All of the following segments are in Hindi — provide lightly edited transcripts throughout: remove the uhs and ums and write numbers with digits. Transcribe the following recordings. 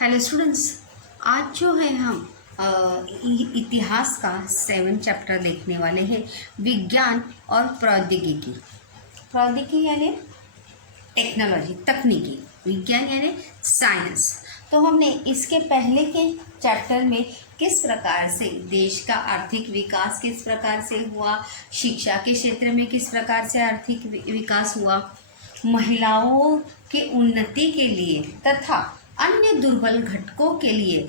Hello students. आज जो है हम इतिहास का 7 चैप्टर देखने वाले हैं, विज्ञान और प्रौद्योगिकी। प्रौद्योगिकी यानी टेक्नोलॉजी, तकनीकी। विज्ञान यानी साइंस। तो हमने इसके पहले के चैप्टर में किस प्रकार से देश का आर्थिक विकास किस प्रकार से हुआ, शिक्षा के क्षेत्र में किस प्रकार से आर्थिक विकास हुआ, महिलाओं के उन्नति के लिए तथा अन्य दुर्बल घटकों के लिए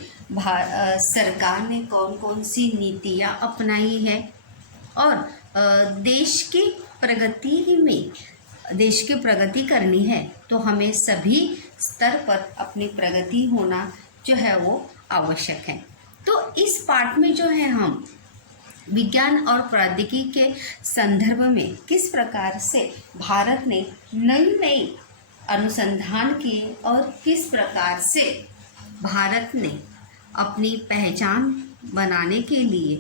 सरकार ने कौन कौन सी नीतियाँ अपनाई है, और देश की प्रगति करनी है तो हमें सभी स्तर पर अपनी प्रगति होना जो है वो आवश्यक है। तो इस पार्ट में जो है हम विज्ञान और प्रौद्योगिकी के संदर्भ में किस प्रकार से भारत ने नई अनुसंधान किए और किस प्रकार से भारत ने अपनी पहचान बनाने के लिए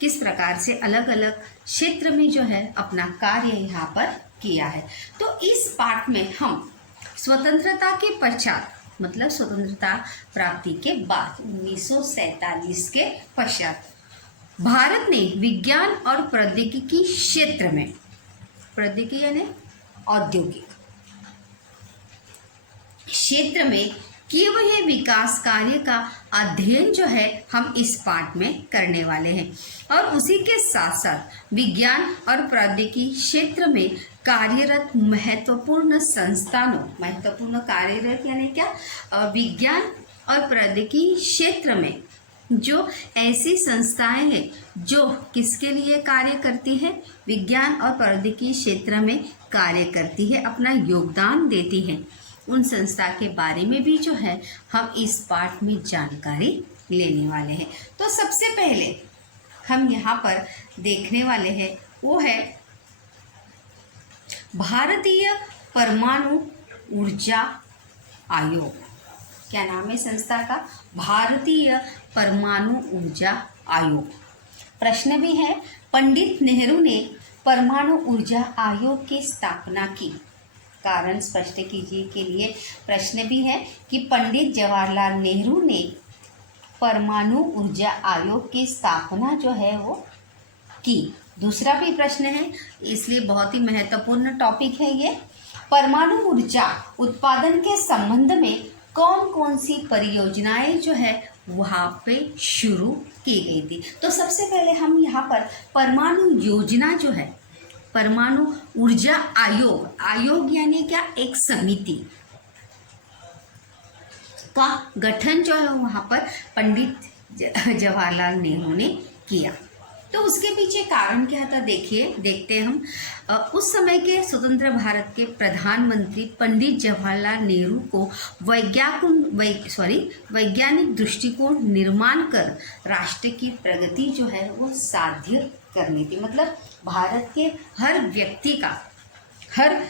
किस प्रकार से अलग अलग क्षेत्र में जो है अपना कार्य यहाँ पर किया है। तो इस पार्ट में हम स्वतंत्रता के पश्चात, मतलब स्वतंत्रता प्राप्ति के बाद 1947 के पश्चात भारत ने विज्ञान और प्रौद्योगिकी क्षेत्र में, प्रौद्योगिकी यानी औद्योगिक क्षेत्र में किए हुए विकास कार्य का अध्ययन जो है हम इस पाठ में करने वाले हैं। और उसी के साथ साथ विज्ञान और प्रौद्योगिकी क्षेत्र में कार्यरत महत्वपूर्ण संस्थानों, महत्वपूर्ण कार्यरत यानी क्या, विज्ञान और प्रौद्योगिकी क्षेत्र में जो ऐसी संस्थाएं हैं जो किसके लिए कार्य करती है, विज्ञान और प्रौद्योगिकी क्षेत्र में कार्य करती है, अपना योगदान देती है, उन संस्था के बारे में भी जो है हम इस पाठ में जानकारी लेने वाले हैं। तो सबसे पहले हम यहाँ पर देखने वाले हैं वो है भारतीय परमाणु ऊर्जा आयोग। क्या नाम है संस्था का? भारतीय परमाणु ऊर्जा आयोग। प्रश्न भी है, पंडित नेहरू ने परमाणु ऊर्जा आयोग की स्थापना की, कारण स्पष्ट कीजिए के लिए प्रश्न भी है कि पंडित जवाहरलाल नेहरू ने परमाणु ऊर्जा आयोग की स्थापना जो है वो की। दूसरा भी प्रश्न है, इसलिए बहुत ही महत्वपूर्ण टॉपिक है ये। परमाणु ऊर्जा उत्पादन के संबंध में कौन कौन सी परियोजनाएं जो है वहाँ पे शुरू की गई थी। तो सबसे पहले हम यहाँ पर परमाणु योजना जो है, परमाणु ऊर्जा आयोग, आयोग यानी क्या, एक समिति का गठन जो है वहाँ पर पंडित जवाहरलाल नेहरू ने किया। तो उसके पीछे कारण क्या था, देखते हैं हम। उस समय के स्वतंत्र भारत के प्रधानमंत्री पंडित जवाहरलाल नेहरू को वैज्ञानिक दृष्टिकोण निर्माण कर राष्ट्र की प्रगति जो है वो साध्य करनी थी। मतलब भारत के हर व्यक्ति का हर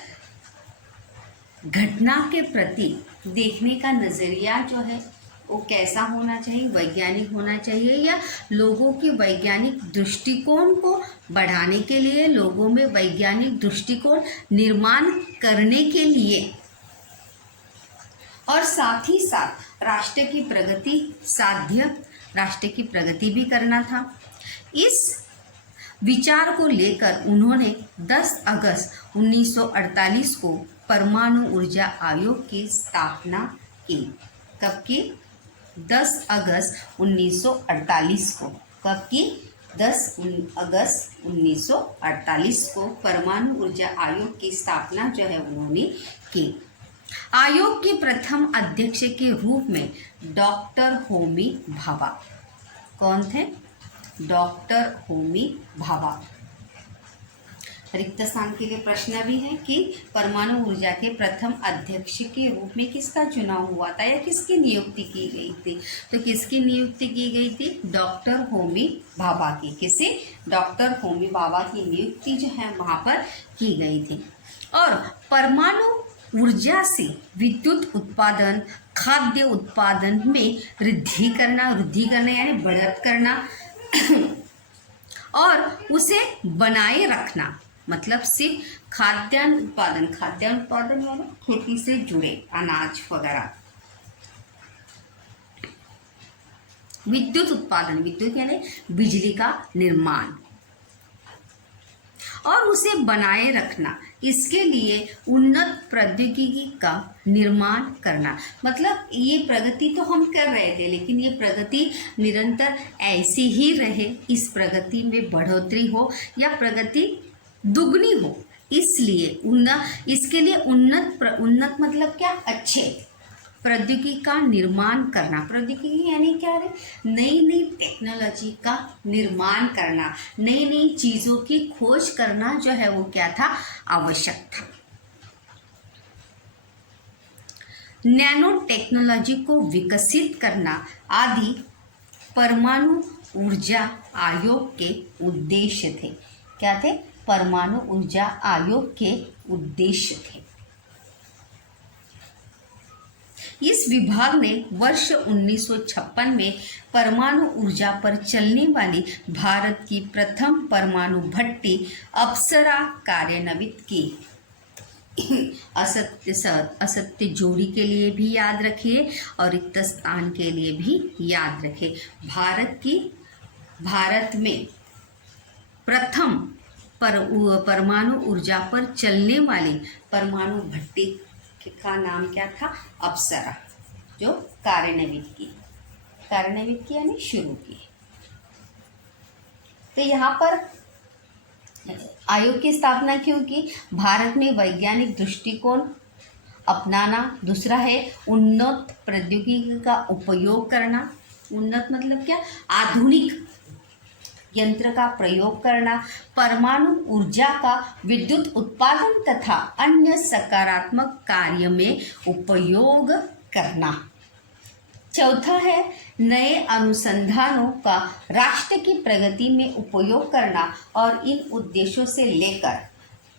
घटना के प्रति देखने का नज़रिया जो है वो कैसा होना चाहिए, वैज्ञानिक होना चाहिए, या लोगों के वैज्ञानिक दृष्टिकोण को बढ़ाने के लिए, लोगों में वैज्ञानिक दृष्टिकोण निर्माण करने के लिए, और साथ ही साथ राष्ट्र की प्रगति भी करना था। इस विचार को लेकर उन्होंने 10 अगस्त 1948 को परमाणु ऊर्जा आयोग की स्थापना की। कब की? 10 अगस्त 1948 को। कब की? 10 अगस्त 1948 को परमाणु ऊर्जा आयोग की स्थापना जो है उन्होंने की। आयोग के प्रथम अध्यक्ष के रूप में डॉक्टर होमी भाभा। कौन थे? डॉक्टर होमी भाभा। रिक्त स्थान के लिए प्रश्न भी है कि परमाणु ऊर्जा के प्रथम अध्यक्ष के रूप में किसका चुनाव हुआ था या किसकी नियुक्ति की गई थी? तो किसकी नियुक्ति की गई थी? डॉक्टर होमी भाभा की। किसे? डॉक्टर होमी भाभा की नियुक्ति जो है वहाँ पर की गई थी। और परमाणु ऊर्जा से विद्युत उत्पादन, खाद्य उत्पादन में वृद्धि करना यानी बढ़त करना और उसे बनाए रखना, मतलब सिर्फ खाद्यान्न उत्पादन यानी खेती से जुड़े अनाज वगैरह, विद्युत उत्पादन, विद्युत यानी बिजली का निर्माण और उसे बनाए रखना, इसके लिए उन्नत प्रौद्योगिकी का निर्माण करना। मतलब ये प्रगति तो हम कर रहे थे, लेकिन ये प्रगति निरंतर ऐसी ही रहे, इस प्रगति में बढ़ोतरी हो या प्रगति दुगनी हो, इसलिए इसके लिए उन्नत मतलब क्या, अच्छे प्रौद्योगिकी का निर्माण करना। प्रौद्योगिकी यानी क्या है, नई नई टेक्नोलॉजी का निर्माण करना, नई नई चीज़ों की खोज करना जो है वो क्या था, आवश्यक था। नैनो टेक्नोलॉजी को विकसित करना आदि परमाणु ऊर्जा आयोग के उद्देश्य थे। क्या थे, परमाणु ऊर्जा आयोग के उद्देश्य थे। इस विभाग ने वर्ष 1956 में परमाणु ऊर्जा पर चलने वाली भारत की प्रथम परमाणु भट्टी अप्सरा कार्यान्वित की। असत्य जोड़ी के लिए भी याद रखिए और रिक्त स्थान के लिए भी याद रखिए। भारत में प्रथम परमाणु ऊर्जा पर चलने वाली परमाणु भट्टी का नाम क्या था, अप्सरा, जो कार्यान्वित की यानी शुरू की। तो यहाँ पर आयोग की स्थापना क्यों की, भारत में वैज्ञानिक दृष्टिकोण अपनाना, दूसरा है उन्नत प्रौद्योगिकी का उपयोग करना, उन्नत मतलब क्या, आधुनिक यंत्र का प्रयोग करना, परमाणु ऊर्जा का विद्युत उत्पादन तथा अन्य सकारात्मक कार्य में उपयोग करना। चौथा है नए अनुसंधानों का राष्ट्र की प्रगति में उपयोग करना और इन उद्देश्यों से लेकर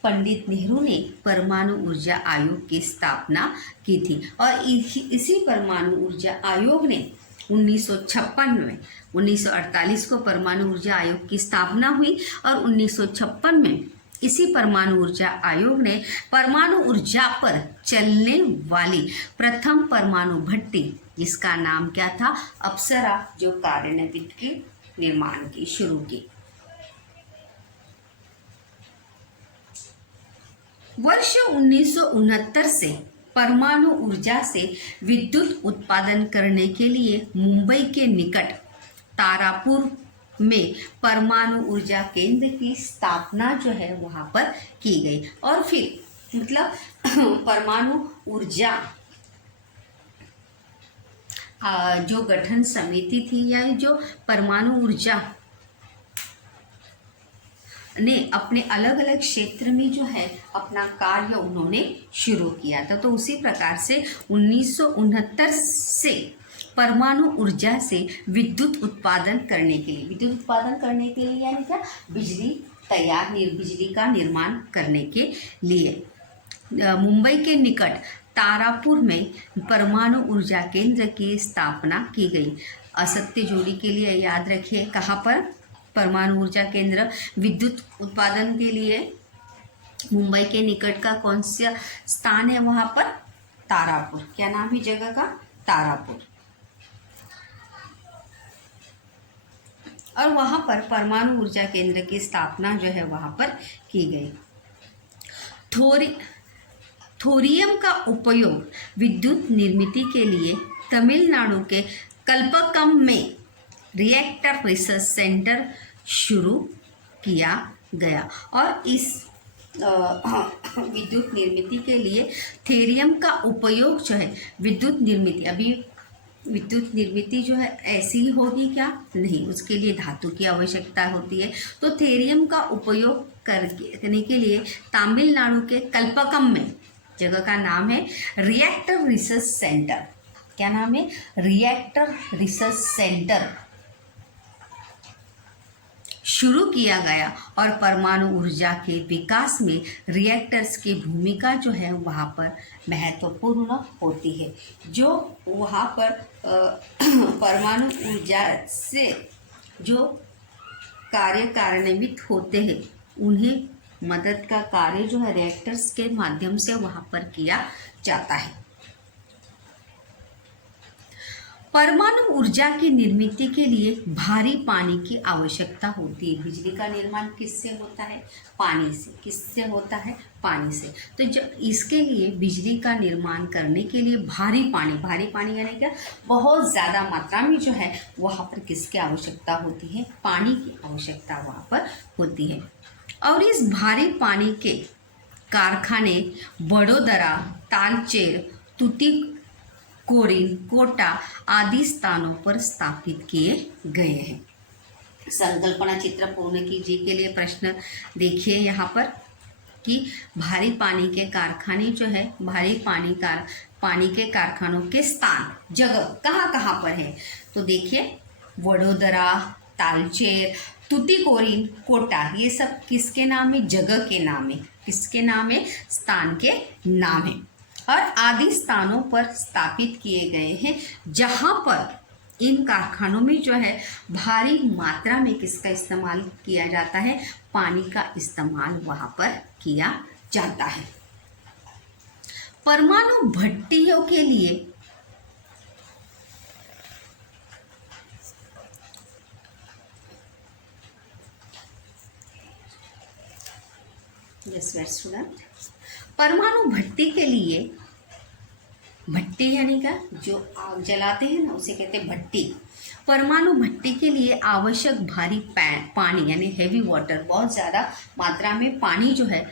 पंडित नेहरू ने परमाणु ऊर्जा आयोग की स्थापना की थी और इसी परमाणु ऊर्जा आयोग ने 1956 में 1948 को परमाणु ऊर्जा आयोग की स्थापना हुई और 1956 में इसी परमाणु ऊर्जा आयोग ने परमाणु ऊर्जा पर चलने वाली प्रथम परमाणु भट्टी, जिसका नाम क्या था, अप्सरा, जो कार्यान्वित की, निर्माण की, शुरू की। वर्ष 1969 से परमाणु ऊर्जा से विद्युत उत्पादन करने के लिए मुंबई के निकट तारापुर में परमाणु ऊर्जा केंद्र की स्थापना जो है वहाँ पर की गई। और फिर मतलब परमाणु ऊर्जा जो गठन समिति थी या जो परमाणु ऊर्जा ने अपने अलग अलग क्षेत्र में जो है अपना कार्य उन्होंने शुरू किया था। तो उसी प्रकार से 1969 से परमाणु ऊर्जा से विद्युत उत्पादन करने के लिए यानी क्या, बिजली का निर्माण करने के लिए मुंबई के निकट तारापुर में परमाणु ऊर्जा केंद्र की स्थापना की गई। असत्य जोड़ी के लिए याद रखिए, कहाँ पर परमाणु ऊर्जा केंद्र विद्युत उत्पादन के लिए मुंबई के निकट का कौन सा स्थान है, वहाँ पर तारापुर। क्या नाम है जगह का, तारापुर। और वहाँ पर परमाणु ऊर्जा केंद्र की स्थापना जो है वहाँ पर की गई। थोरियम का उपयोग विद्युत निर्मित के लिए तमिलनाडु के कल्पकम में रिएक्टर रिसर्च सेंटर शुरू किया गया और इस विद्युत निर्मित के लिए थोरियम का उपयोग जो है विद्युत निर्मित, अभी विद्युत निर्मित जो है ऐसी ही होगी क्या, नहीं, उसके लिए धातु की आवश्यकता होती है। तो थोरियम का उपयोग करने के लिए तमिलनाडु के कल्पकम में, जगह का नाम है रिएक्टर रिसर्च सेंटर। क्या नाम है, रिएक्टर रिसर्च सेंटर शुरू किया गया और परमाणु ऊर्जा के विकास में रिएक्टर्स की भूमिका जो है वहाँ पर महत्वपूर्ण होती है। जो वहाँ पर परमाणु ऊर्जा से जो कार्य कार्यान्वित होते हैं उन्हें मदद का कार्य जो है रिएक्टर्स के माध्यम से वहाँ पर किया जाता है। परमाणु ऊर्जा की निर्मित के लिए भारी पानी की आवश्यकता होती है। बिजली का निर्माण किससे होता है? पानी से। किससे होता है? पानी से। तो जो इसके लिए बिजली का निर्माण करने के लिए भारी पानी यानी क्या? बहुत ज़्यादा मात्रा में जो है वहाँ पर किसकी आवश्यकता होती है? पानी की आवश्यकता वहाँ पर होती है। और इस भारी पानी के कारखाने वडोदरा, तालचेर, तुतीकोरिन, कोटा आदि स्थानों पर स्थापित किए गए हैं। संकल्पना चित्र पूर्ण कीजिए के लिए प्रश्न देखिए यहाँ पर कि भारी पानी के कारखाने जो है, पानी के कारखानों के स्थान, जगह कहाँ कहाँ पर है? तो देखिए वडोदरा, तालचेर, तुतीकोरिन, कोटा, ये सब किसके नाम है? जगह के नाम है। किसके नाम है? स्थान के नाम है। और आदि स्थानों पर स्थापित किए गए हैं, जहाँ पर इन कारखानों में जो है भारी मात्रा में किसका इस्तेमाल किया जाता है? पानी का इस्तेमाल वहाँ पर किया जाता है। परमाणु भट्टियों के लिए परमाणु भट्टी के लिए, भट्टी यानी क्या? जो आग जलाते हैं ना, उसे कहते हैं भट्टी। परमाणु भट्टी के लिए आवश्यक भारी पानी यानी हैवी वाटर, बहुत ज़्यादा मात्रा में पानी जो है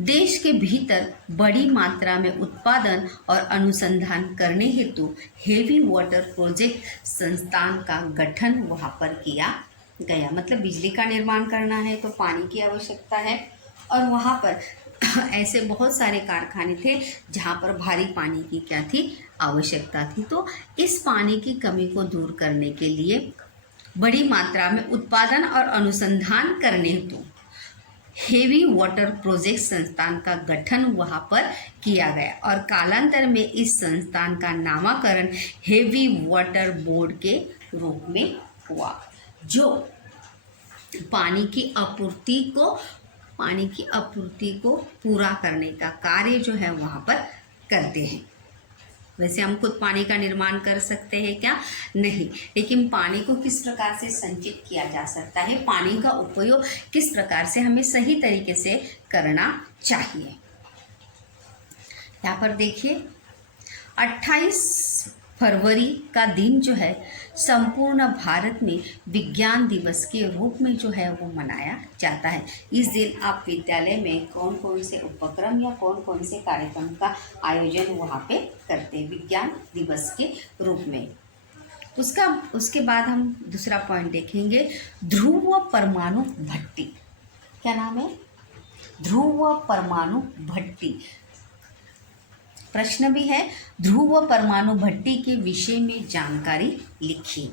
देश के भीतर बड़ी मात्रा में उत्पादन और अनुसंधान करने हेतु हेवी वाटर प्रोजेक्ट संस्थान का गठन वहाँ पर किया गया। मतलब बिजली का निर्माण करना है तो पानी की आवश्यकता है, और वहाँ पर ऐसे बहुत सारे कारखाने थे जहाँ पर भारी पानी की क्या थी? आवश्यकता थी। तो इस पानी की कमी को दूर करने के लिए बड़ी मात्रा में उत्पादन और अनुसंधान करने हेतु हेवी वाटर प्रोजेक्ट संस्थान का गठन वहाँ पर किया गया, और कालांतर में इस संस्थान का नामकरण हेवी वाटर बोर्ड के रूप में हुआ, जो पानी की आपूर्ति को पूरा करने का कार्य जो है वहाँ पर करते हैं। वैसे हम खुद पानी का निर्माण कर सकते हैं क्या? नहीं, लेकिन पानी को किस प्रकार से संचित किया जा सकता है, पानी का उपयोग किस प्रकार से हमें सही तरीके से करना चाहिए। यहाँ पर देखिए 28 फरवरी का दिन जो है संपूर्ण भारत में विज्ञान दिवस के रूप में जो है वो मनाया जाता है। इस दिन आप विद्यालय में कौन कौन से उपक्रम या कौन कौन से कार्यक्रम का आयोजन वहाँ पे करते हैं विज्ञान दिवस के रूप में। उसके बाद हम दूसरा पॉइंट देखेंगे, ध्रुव परमाणु भट्टी। क्या नाम है? ध्रुव परमाणु भट्टी। प्रश्न भी है, ध्रुव परमाणु भट्टी के विषय में जानकारी लिखिए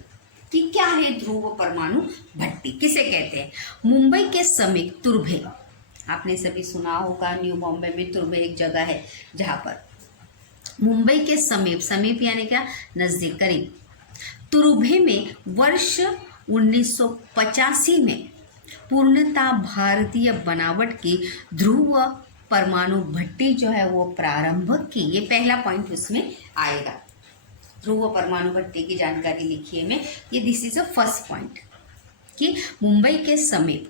कि क्या है ध्रुव परमाणु भट्टी, किसे कहते हैं? मुंबई के समीप तुर्भे, आपने सभी सुना होगा, न्यू बॉम्बे में तुर्भे एक जगह है जहाँ पर मुंबई के समीप यानी क्या? नज़दीक, करीब। तुर्भे में वर्ष 1985 में पूर्णतः भारतीय बनावट की ध्रुव परमाणु भट्टी जो है वो प्रारंभ की। ये पहला पॉइंट उसमें आएगा, ध्रुव परमाणु भट्टी की जानकारी लिखिए में। ये this is a first point कि मुंबई के समीप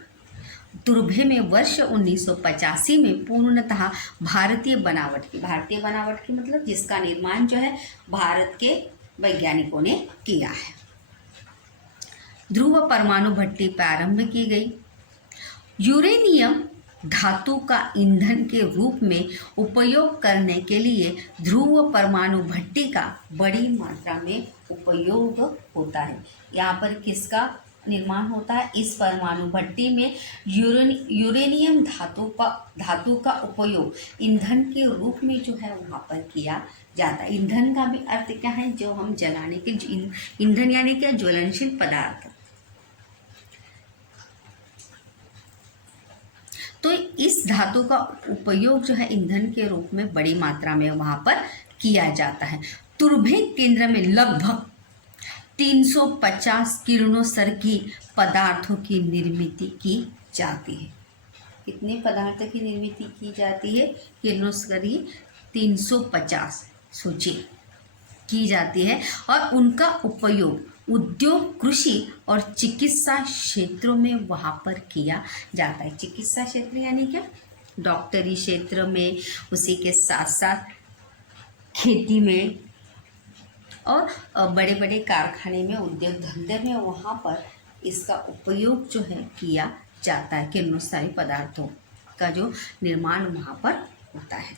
तुर्भे में वर्ष 1985 में पूर्णतः भारतीय बनावट की मतलब जिसका निर्माण जो है भारत के वैज्ञानिकों ने किया है। ध्रुव परमाणु भट्टी प्रारंभ की गई। यूरेनियम धातु का ईंधन के रूप में उपयोग करने के लिए ध्रुव परमाणु भट्टी का बड़ी मात्रा में उपयोग होता है। यहाँ पर किसका निर्माण होता है? इस परमाणु भट्टी में यूरेनियम धातु का उपयोग ईंधन के रूप में जो है वहाँ पर किया जाता है। ईंधन का भी अर्थ क्या है? जो हम जलाने के, ईंधन यानी क्या? ज्वलनशील पदार्थ। तो इस धातु का उपयोग जो है ईंधन के रूप में बड़ी मात्रा में वहाँ पर किया जाता है। तुर्भे केंद्र में लगभग 350 किरणोत्सर्गी पदार्थों की निर्मित की जाती है। कितने पदार्थ की निर्मित की जाती है? किरणोत्सर्गी 350। सोचिए की जाती है और उनका उपयोग उद्योग, कृषि और चिकित्सा क्षेत्रों में वहाँ पर किया जाता है। चिकित्सा क्षेत्र यानी क्या? डॉक्टरी क्षेत्र में, उसी के साथ साथ खेती में और बड़े बड़े कारखाने में, उद्योग धंधे में, वहाँ पर इसका उपयोग जो है किया जाता है। किरणोत्सारी पदार्थों का जो निर्माण वहाँ पर होता है।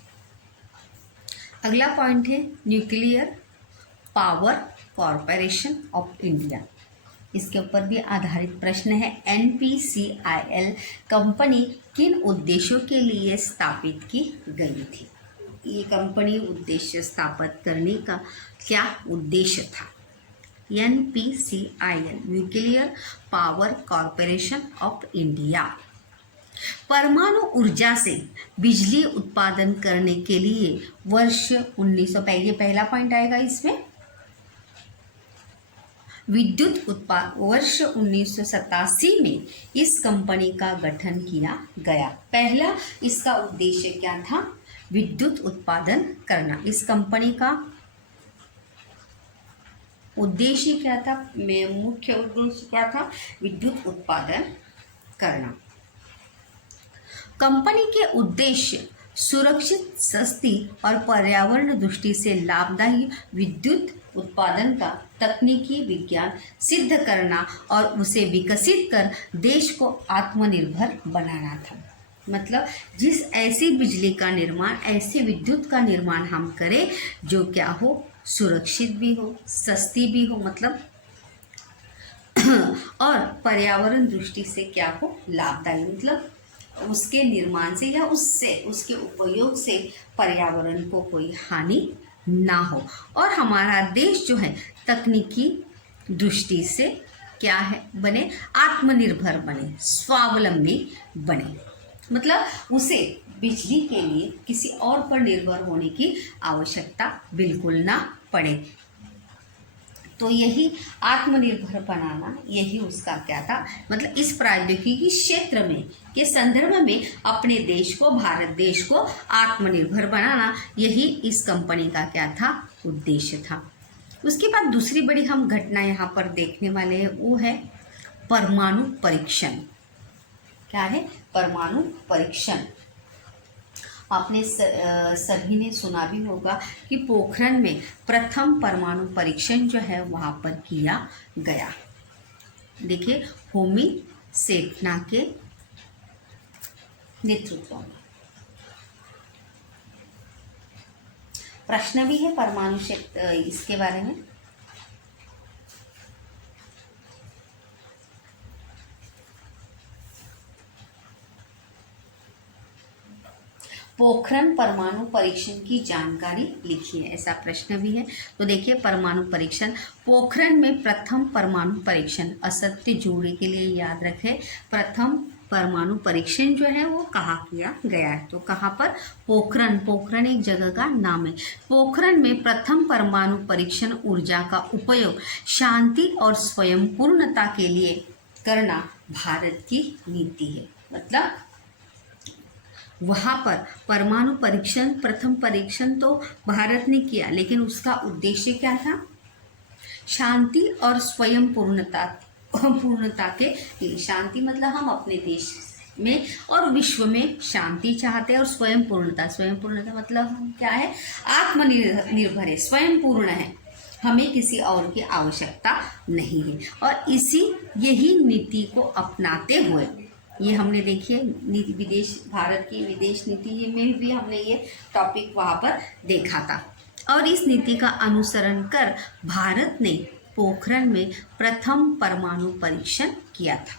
अगला पॉइंट है nuclear power corporation of India. इसके ऊपर भी आधारित प्रश्न है। NPCIL कंपनी किन उद्देश्यों के लिए स्थापित की गई थी? ये कंपनी उद्देश्य स्थापित करने का क्या उद्देश्य था? NPCIL nuclear power corporation of India परमाणु ऊर्जा से बिजली उत्पादन करने के लिए वर्ष 1900, ये पहला पॉइंट आएगा इसमें, विद्युत उत्पादन वर्ष 1987 में इस कंपनी का गठन किया गया। पहला इसका उद्देश्य क्या था? विद्युत उत्पादन करना। इस कंपनी का उद्देश्य क्या था? मुख्य उद्देश्य क्या था? विद्युत उत्पादन करना। कंपनी के उद्देश्य सुरक्षित, सस्ती और पर्यावरण दृष्टि से लाभदायी विद्युत उत्पादन का तकनीकी विज्ञान सिद्ध करना और उसे विकसित कर देश को आत्मनिर्भर बनाना था। मतलब जिस ऐसी बिजली का निर्माण, ऐसे विद्युत का निर्माण हम करें जो क्या हो? सुरक्षित भी हो, सस्ती भी हो, मतलब और पर्यावरण दृष्टि से क्या हो? लाभदायी। मतलब उसके निर्माण से या उससे, उसके उपयोग से पर्यावरण को कोई हानि ना हो और हमारा देश जो है तकनीकी दृष्टि से क्या है? बने, आत्मनिर्भर बने, स्वावलंबी बने। मतलब उसे बिजली के लिए किसी और पर निर्भर होने की आवश्यकता बिल्कुल ना पड़े। तो यही आत्मनिर्भर बनाना, यही उसका क्या था? मतलब इस प्रौद्योगिकी क्षेत्र में के संदर्भ में अपने देश को, भारत देश को आत्मनिर्भर बनाना, यही इस कंपनी का क्या था? उद्देश्य था। उसके बाद दूसरी बड़ी हम घटना यहाँ पर देखने वाले हैं, वो है परमाणु परीक्षण। क्या है? परमाणु परीक्षण। आपने सभी ने सुना भी होगा कि पोखरण में प्रथम परमाणु परीक्षण जो है वहाँ पर किया गया। देखिए, होमी सेठना के नेतृत्व में। प्रश्न भी है परमाणु क्षेत्र इसके बारे में। पोखरण परमाणु परीक्षण की जानकारी लिखिए, ऐसा प्रश्न भी है। तो देखिए, परमाणु परीक्षण, पोखरण में प्रथम परमाणु परीक्षण, असत्य जोड़े के लिए याद रखें, प्रथम परमाणु परीक्षण जो है वो कहाँ किया गया है? तो कहाँ पर? पोखरण। पोखरण एक जगह का नाम है। पोखरण में प्रथम परमाणु परीक्षण ऊर्जा का उपयोग शांति और स्वयंपूर्णता के लिए करना भारत की नीति है। मतलब वहाँ पर परमाणु परीक्षण, प्रथम परीक्षण तो भारत ने किया, लेकिन उसका उद्देश्य क्या था? शांति और स्वयं पूर्णता के लिए। शांति मतलब हम अपने देश में और विश्व में शांति चाहते हैं, और स्वयं पूर्णता मतलब हम क्या है? आत्मनिर्भर है, स्वयं पूर्ण है, हमें किसी और की आवश्यकता नहीं है। और यही नीति को अपनाते हुए, ये हमने देखिए विदेश, भारत की विदेश नीति में भी हमने ये टॉपिक वहाँ पर देखा था, और इस नीति का अनुसरण कर भारत ने पोखरण में प्रथम परमाणु परीक्षण किया था।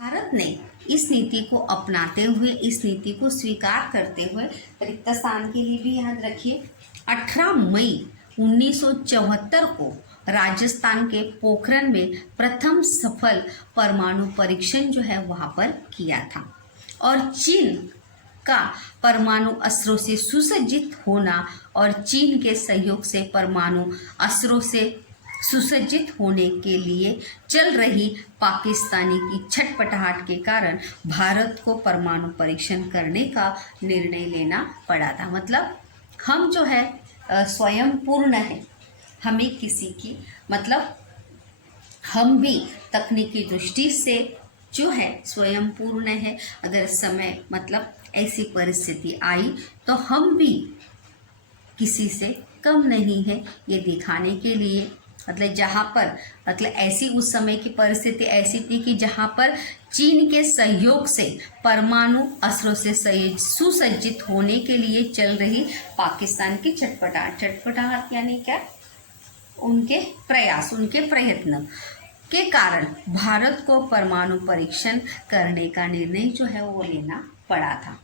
भारत ने इस नीति को अपनाते हुए, इस नीति को स्वीकार करते हुए, रिक्त स्थान के लिए भी याद रखिए, 18 मई 1974 को राजस्थान के पोखरण में प्रथम सफल परमाणु परीक्षण जो है वहाँ पर किया था। और चीन का परमाणु अस्त्रों से सुसज्जित होना और चीन के सहयोग से परमाणु अस्त्रों से सुसज्जित होने के लिए चल रही पाकिस्तानी की छटपटाहट के कारण भारत को परमाणु परीक्षण करने का निर्णय लेना पड़ा था। मतलब हम जो है स्वयं पूर्ण है, हमें किसी की मतलब हम भी तकनीकी दृष्टि से जो है स्वयं पूर्ण है। अगर समय मतलब ऐसी परिस्थिति आई तो हम भी किसी से कम नहीं है, ये दिखाने के लिए मतलब जहाँ पर मतलब ऐसी उस समय की परिस्थिति ऐसी थी कि जहाँ पर चीन के सहयोग से परमाणु अस्त्रों से सुसज्जित होने के लिए चल रही पाकिस्तान की छटपटाहट यानी क्या, उनके प्रयास उनके प्रयत्न के कारण भारत को परमाणु परीक्षण करने का निर्णय जो है वो लेना पड़ा था।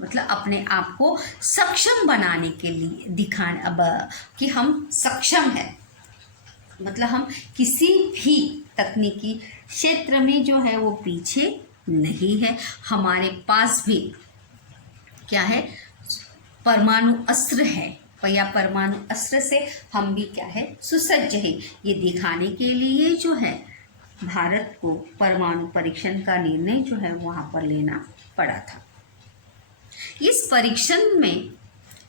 मतलब अपने आप को सक्षम बनाने के लिए दिखाने अब कि हम सक्षम हैं, मतलब हम किसी भी तकनीकी क्षेत्र में जो है वो पीछे नहीं है, हमारे पास भी क्या है परमाणु अस्त्र है या परमाणु अस्त्र से हम भी क्या है सुसज्ज है। ये दिखाने के लिए जो है भारत को परमाणु परीक्षण का निर्णय जो है वहाँ पर लेना पड़ा था। इस परीक्षण में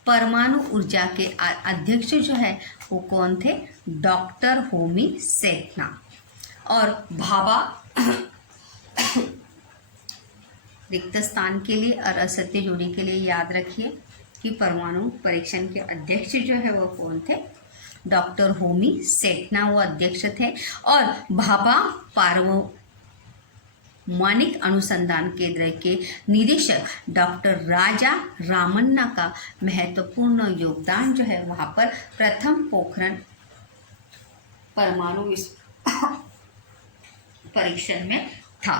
परमाणु ऊर्जा के अध्यक्ष जो है वो कौन थे, डॉक्टर होमी सेठना और भाभा रिक्त स्थान के लिए और असत्य जोड़ी के लिए याद रखिए कि परमाणु परीक्षण के अध्यक्ष जो है वो कौन थे, डॉक्टर होमी सेठना वो अध्यक्ष थे और भाभा पारमाणिक अनुसंधान केंद्र के निदेशक डॉक्टर राजा रामन्ना का महत्वपूर्ण योगदान जो है वहाँ पर प्रथम पोखरण परमाणु परीक्षण में था।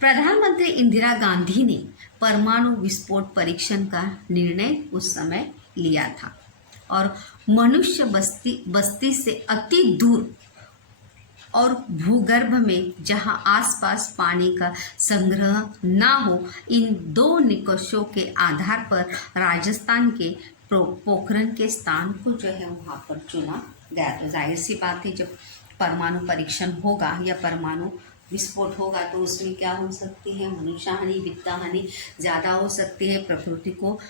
प्रधानमंत्री इंदिरा गांधी ने परमाणु विस्फोट परीक्षण का निर्णय उस समय लिया था और मनुष्य बस्ती से अति दूर और भूगर्भ में जहां आसपास पानी का संग्रह ना हो, इन दो निष्कर्षों के आधार पर राजस्थान के पोखरण के स्थान को जो है वहाँ पर चुना गया। तो जाहिर सी बात है जब परमाणु परीक्षण होगा या परमाणु विस्फोट होगा तो उसमें क्या हो सकती है, मनुष्य हानि वित्त हानि ज़्यादा हो सकती है, प्रकृति को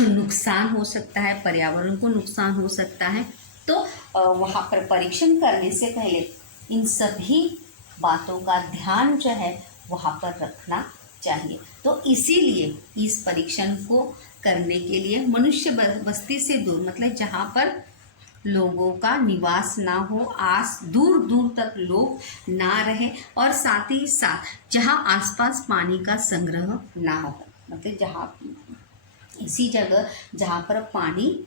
नुकसान हो सकता है, पर्यावरण को नुकसान हो सकता है। तो वहाँ पर परीक्षण करने से पहले इन सभी बातों का ध्यान जो है वहाँ पर रखना चाहिए। तो इसीलिए इस परीक्षण को करने के लिए मनुष्य बस्ती से दूर मतलब जहाँ पर लोगों का निवास ना हो, दूर दूर तक लोग ना रहे और साथ ही साथ जहाँ आसपास पानी का संग्रह ना हो, मतलब जहाँ इसी जगह जहाँ पर पानी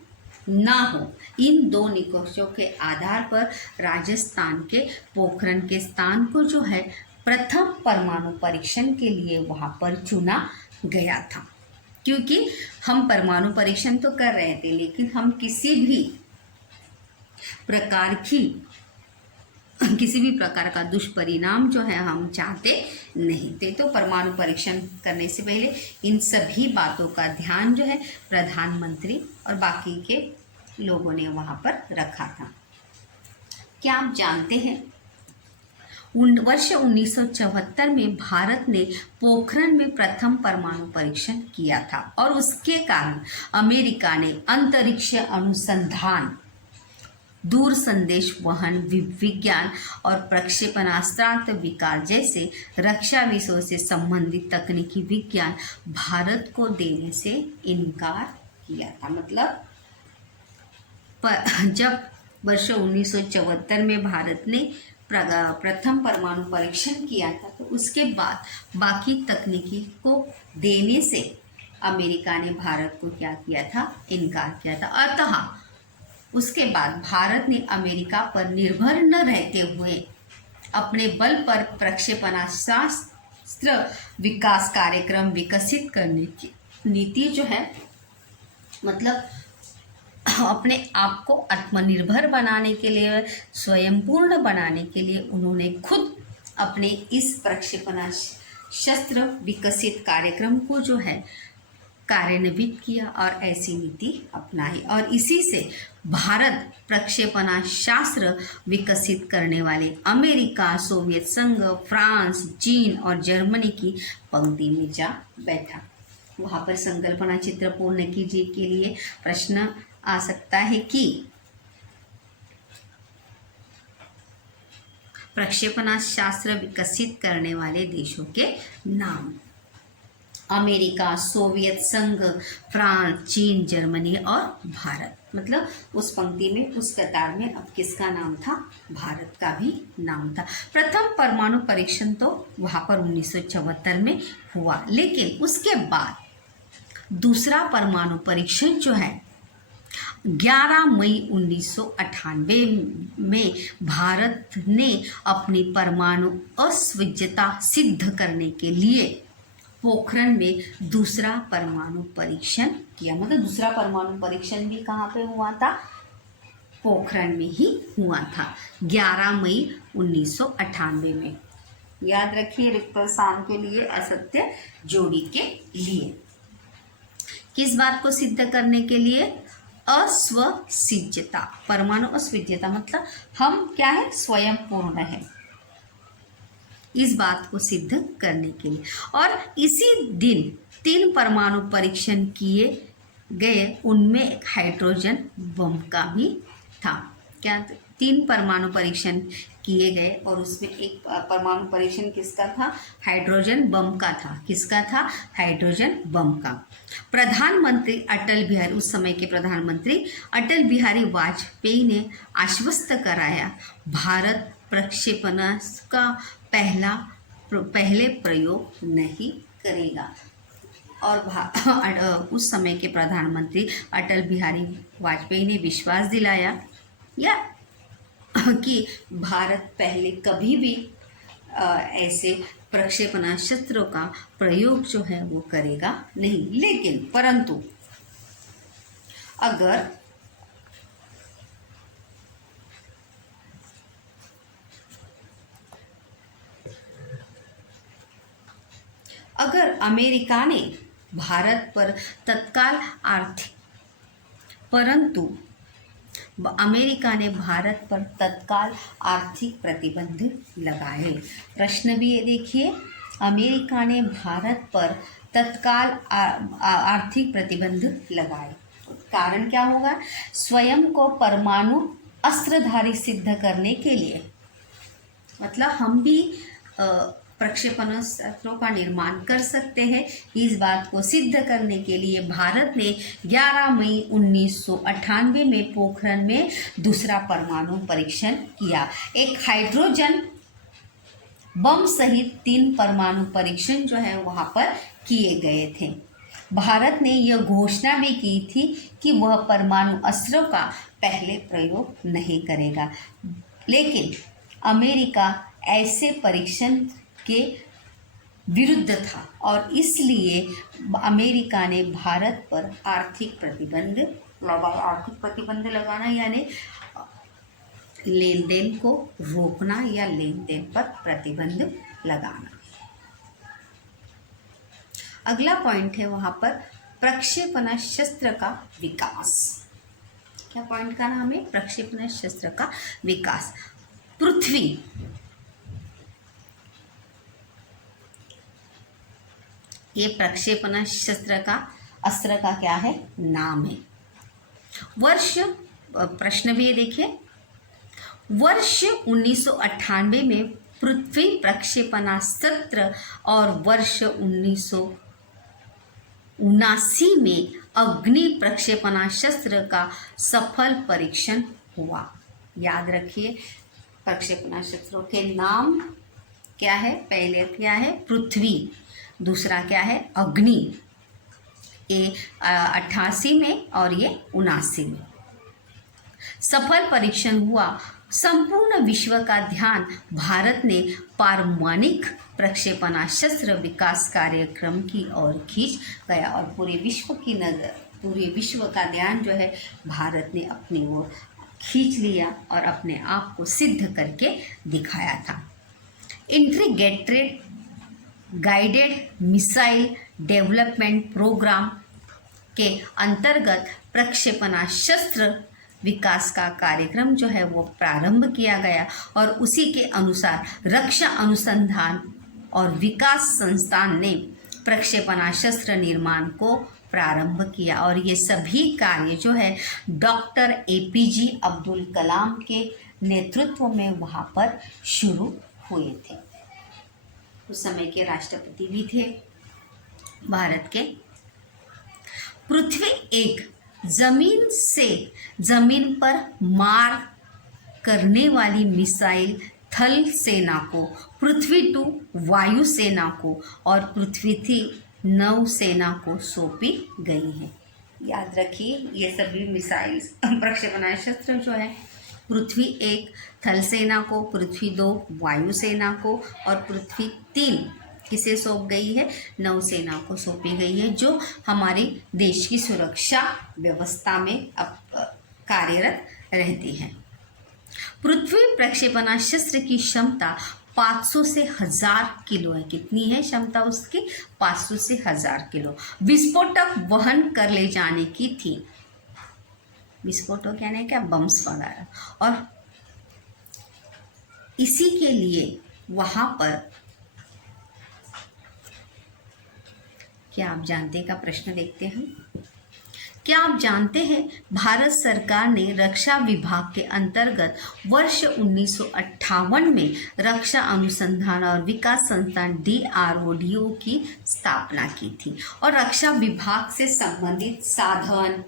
ना हो, इन दो निष्कर्षों के आधार पर राजस्थान के पोखरण के स्थान को जो है प्रथम परमाणु परीक्षण के लिए वहाँ पर चुना गया था। क्योंकि हम परमाणु परीक्षण तो कर रहे थे लेकिन हम किसी भी प्रकार का दुष्परिणाम जो है हम चाहते नहीं थे। तो परमाणु परीक्षण करने से पहले इन सभी बातों का ध्यान जो है प्रधानमंत्री और बाकी के लोगों ने वहाँ पर रखा था। क्या आप जानते हैं वर्ष 1974 में भारत ने पोखरण में प्रथम परमाणु परीक्षण किया था और उसके कारण अमेरिका ने अंतरिक्ष अनुसंधान, दूर संदेश वहन विज्ञान और प्रक्षेपणास्त्र विकास जैसे रक्षा विषयों से संबंधित तकनीकी विज्ञान भारत को देने से इनकार किया था। मतलब जब वर्ष 1974 में भारत ने प्रथम परमाणु परीक्षण किया था तो उसके बाद बाकी तकनीकी को देने से अमेरिका ने भारत को क्या किया था, इनकार किया था। अतः उसके बाद भारत ने अमेरिका पर निर्भर न रहते हुए अपने बल पर प्रक्षेपणास्त्र विकास कार्यक्रम विकसित करने की नीति जो है, मतलब अपने आप को आत्मनिर्भर बनाने के लिए, स्वयंपूर्ण बनाने के लिए उन्होंने खुद अपने इस प्रक्षेपणास्त्र विकसित कार्यक्रम को जो है कार्यान्वित किया और ऐसी नीति अपनाई और इसी से भारत प्रक्षेपणास्त्र विकसित करने वाले अमेरिका, सोवियत संघ, फ्रांस, चीन और जर्मनी की पंक्ति में जा बैठा। वहाँ पर संकल्पना चित्र पूर्ण कीजिए के लिए प्रश्न आ सकता है कि प्रक्षेपणास्त्र विकसित करने वाले देशों के नाम। अमेरिका, सोवियत संघ, फ्रांस, चीन, जर्मनी और भारत। मतलब उस पंक्ति में, उस कतार में अब किसका नाम था? भारत का भी नाम था। प्रथम परमाणु परीक्षण तो वहाँ पर 1974 में हुआ, लेकिन उसके बाद दूसरा परमाणु परीक्षण जो है 11 मई 1998 में भारत ने अपनी परमाणु अस्विज्यता सिद्ध करने के लिए पोखरण में दूसरा परमाणु परीक्षण किया। मतलब दूसरा परमाणु परीक्षण भी कहाँ पे हुआ था? पोखरण में ही हुआ था, 11 मई 1998 में। याद रखिए, रिक्त स्थान के लिए असत्य जोड़ी के लिए। किस बात को सिद्ध करने के लिए? अस्वसिज्यता। परमाणु अस्विज्यता मतलब हम क्या है? स्वयं पूर्ण है, इस बात को सिद्ध करने के लिए। और इसी दिन 3 परमाणु परीक्षण किए गए, उनमें एक हाइड्रोजन बम का भी था। क्या? 3 परमाणु परीक्षण किए गए और उसमें एक परमाणु परीक्षण किसका था? हाइड्रोजन बम का था। किसका था? हाइड्रोजन बम का। प्रधानमंत्री अटल बिहारी, उस समय के प्रधानमंत्री अटल बिहारी वाजपेयी ने आश्वस्त कराया, भारत प्रक्षेपणास्त्र का पहले प्रयोग नहीं करेगा। और उस समय के प्रधानमंत्री अटल बिहारी वाजपेयी ने विश्वास दिलाया या कि भारत पहले कभी भी ऐसे प्रक्षेपणास्त्रों का प्रयोग जो है वो करेगा नहीं। लेकिन परंतु अगर अमेरिका ने भारत पर तत्काल आर्थिक प्रतिबंध लगाए। प्रश्न भी ये देखिए, अमेरिका ने भारत पर तत्काल आर्थिक प्रतिबंध लगाए, कारण क्या होगा? स्वयं को परमाणु अस्त्रधारी सिद्ध करने के लिए। मतलब हम भी प्रक्षेपणास्त्रों का निर्माण कर सकते हैं, इस बात को सिद्ध करने के लिए भारत ने 11 मई 1998 में पोखरण में दूसरा परमाणु परीक्षण किया। एक हाइड्रोजन बम सहित 3 परमाणु परीक्षण जो है वहाँ पर किए गए थे। भारत ने यह घोषणा भी की थी कि वह परमाणु अस्त्रों का पहले प्रयोग नहीं करेगा, लेकिन अमेरिका ऐसे परीक्षण के विरुद्ध था और इसलिए अमेरिका ने भारत पर आर्थिक प्रतिबंध लगाया। आर्थिक प्रतिबंध लगाना यानी लेन देन को रोकना या लेन देन पर प्रतिबंध लगाना। अगला पॉइंट है वहाँ पर प्रक्षेपणास्त्र का विकास। क्या पॉइंट का नाम है? प्रक्षेपणास्त्र का विकास। पृथ्वी ये प्रक्षेपणास्त्र का क्या है? नाम है। वर्ष, प्रश्न भी ये देखिए, वर्ष 1998 में पृथ्वी प्रक्षेपणास्त्र और वर्ष 1979 में अग्नि प्रक्षेपणास्त्र का सफल परीक्षण हुआ। याद रखिए, प्रक्षेपणास्त्रों के नाम क्या है? पहले क्या है? पृथ्वी, दूसरा क्या है? अग्नि। ये 88 में और ये 79 में सफल परीक्षण हुआ। संपूर्ण विश्व का ध्यान भारत ने पारमाणविक प्रक्षेपणास्त्र विकास कार्यक्रम की ओर खींच गया और पूरे विश्व का ध्यान जो है भारत ने अपनी ओर खींच लिया और अपने आप को सिद्ध करके दिखाया था। Integrated guided missile development program के अंतर्गत प्रक्षेपणास्त्र विकास का कार्यक्रम जो है वो प्रारंभ किया गया और उसी के अनुसार रक्षा अनुसंधान और विकास संस्थान ने प्रक्षेपणास्त्र निर्माण को प्रारंभ किया। और ये सभी कार्य जो है डॉक्टर APJ अब्दुल कलाम के नेतृत्व में वहाँ पर शुरू हुए थे। उस समय के राष्ट्रपति भी थे भारत के। पृथ्वी एक जमीन से जमीन पर मार करने वाली मिसाइल थल सेना को, पृथ्वी 2 वायु सेना को और पृथ्वी 3 नौसेना को सौंपी गई है। याद रखिए ये सभी मिसाइल प्रक्षेपणास्त्र जो है पृथ्वी 1 थल सेना को, पृथ्वी 2 वायु सेना को और पृथ्वी 3 किसे सौंप गई है, नौसेना को सौंपी गई है, जो हमारे देश की सुरक्षा व्यवस्था में कार्यरत रहती है। पृथ्वी प्रक्षेपणास्त्र की क्षमता 500 से 1000 किलो है। कितनी है क्षमता उसकी? 500 से 1000 किलो। विस्फोटक वहन कर ले जाने की थी। विस्फोटक यानी क्या? बम्स वगैरह। और इसी के लिए वहां पर क्या आप जानते का प्रश्न देखते हैं। क्या आप जानते हैं भारत सरकार ने रक्षा विभाग के अंतर्गत वर्ष 1958 में रक्षा अनुसंधान और विकास संस्थान DRDO की स्थापना की थी और रक्षा विभाग से संबंधित साधन,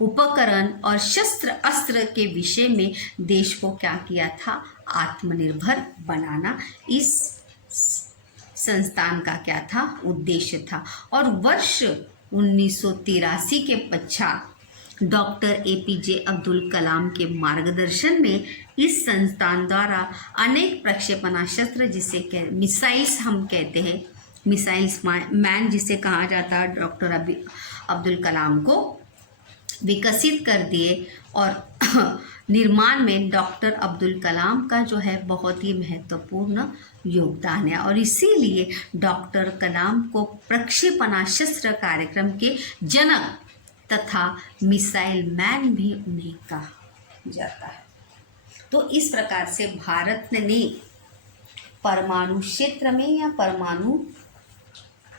उपकरण और शस्त्र अस्त्र के विषय में देश को क्या किया था? आत्मनिर्भर बनाना इस संस्थान का क्या था? उद्देश्य था। और वर्ष 1983 के पश्चात डॉक्टर APJ अब्दुल कलाम के मार्गदर्शन में इस संस्थान द्वारा अनेक प्रक्षेपणास्त्र, जिसे मिसाइल्स हम कहते हैं, मिसाइल्स मैन जिसे कहा जाता है, डॉक्टर अब्दुल कलाम को विकसित कर दिए। और निर्माण में डॉक्टर अब्दुल कलाम का जो है बहुत ही महत्वपूर्ण योगदान है और इसीलिए डॉक्टर कलाम को प्रक्षेपणास्त्र कार्यक्रम के जनक तथा मिसाइल मैन भी उन्हें कहा जाता है। तो इस प्रकार से भारत ने परमाणु क्षेत्र में या परमाणु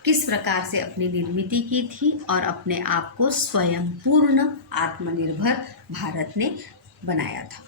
किस प्रकार से अपनी निर्मित की थी और अपने आप को स्वयं पूर्ण आत्मनिर्भर भारत ने बनाया था।